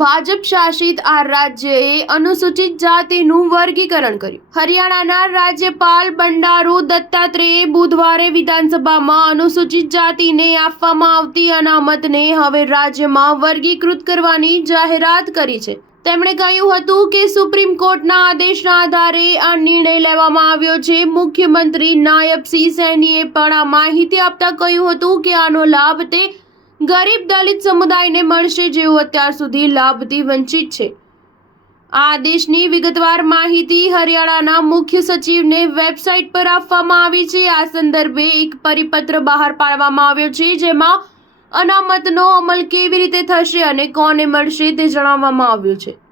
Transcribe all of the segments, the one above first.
ભાજપ શાસિત આ રાજ્યએ અનુસૂચિત જાતિનું વર્ગીકરણ કર્યું। હરિયાણાના રાજ્યપાલ બંડારુ દત્તાત્રેયે બુધવારે વિધાનસભામાં અનુસૂચિત જાતિને આપવામાં આવતી અનામતને હવે રાજ્યમાં વર્ગીકૃત કરવાની જાહેરાત કરી છે। તેમણે કહ્યું હતું કે સુપ્રીમ કોર્ટના આદેશના આધારે આ નિર્ણય લેવામાં આવ્યો છે। મુખ્યમંત્રી નાયબ સિંહ સૈનીએ પણ આ માહિતી આપતા કહ્યું હતું કે આનો લાભ તે ગરીબ દલિત સમુદાયને મળશે જેઓ અત્યાર સુધી લાભથી વંચિત છે। આ આદેશની વિગતવાર માહિતી હરિયાણાના મુખ્ય સચિવને વેબસાઇટ પર આપવામાં આવી છે। આ સંદર્ભે એક પરિપત્ર બહાર પાડવામાં આવ્યો છે જેમાં અનામતનો અમલ કેવી રીતે થશે અને કોને મળશે તે જણાવવામાં આવ્યું છે।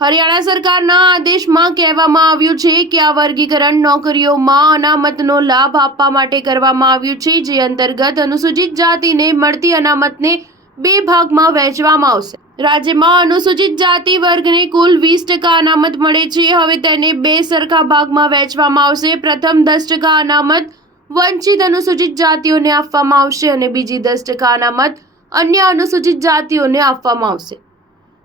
હરિયાણા સરકારના આદેશમાં કહેવામાં આવ્યું છે કે આ વર્ગીકરણ નોકરીઓમાં અનામતનો લાભ આપવા માટે કરવામાં આવ્યું છે, જે અંતર્ગત અનુસૂચિત જાતિને મળતી અનામતને બે ભાગમાં વહેંચવામાં આવશે। રાજ્યમાં અનુસૂચિત જાતિ વર્ગને કુલ 20% અનામત મળે છે। હવે તેને બે સરખા ભાગમાં વહેંચવામાં આવશે। પ્રથમ 10% અનામત વંચિત અનુસૂચિત જાતિઓને આપવામાં આવશે અને બીજી 10% અનામત અન્ય અનુસૂચિત જાતિઓને આપવામાં આવશે।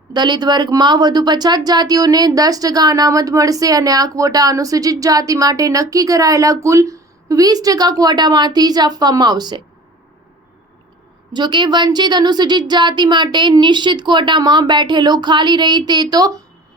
દલિત વર્ગમાં વધુ પછાત જાતિઓને 10% અનામત મળશે અને આ ક્વોટા અનુસૂચિત જાતિ માટે નક્કી કરાયેલા કુલ 20% ક્વોટામાંથી જ આપવામાં આવશે। જો કે વંચિત અનુસૂચિત જાતિ માટે નિશ્ચિત ક્વોટામાં બેઠેલો ખાલી રહી તે તો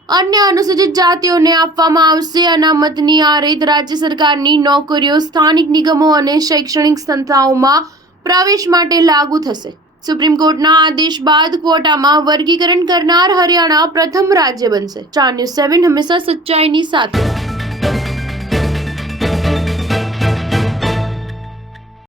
અન્ય અનુસૂચિત જાતિઓને આપવામાં આવશે। અનામતની આ રીત રાજ્ય સરકારની નોકરીઓ, સ્થાનિક નિગમો અને શૈક્ષણિક સંસ્થાઓમાં પ્રવેશ માટે લાગુ થશે। સુપ્રીમ કોર્ટના આદેશ બાદ ક્વોટામાં વર્ગીકરણ કરનાર હરિયાણા પ્રથમ રાજ્ય બનશે। સ્ટાર ન્યૂઝ 7 હંમેશા સચ્ચાઈની સાથે।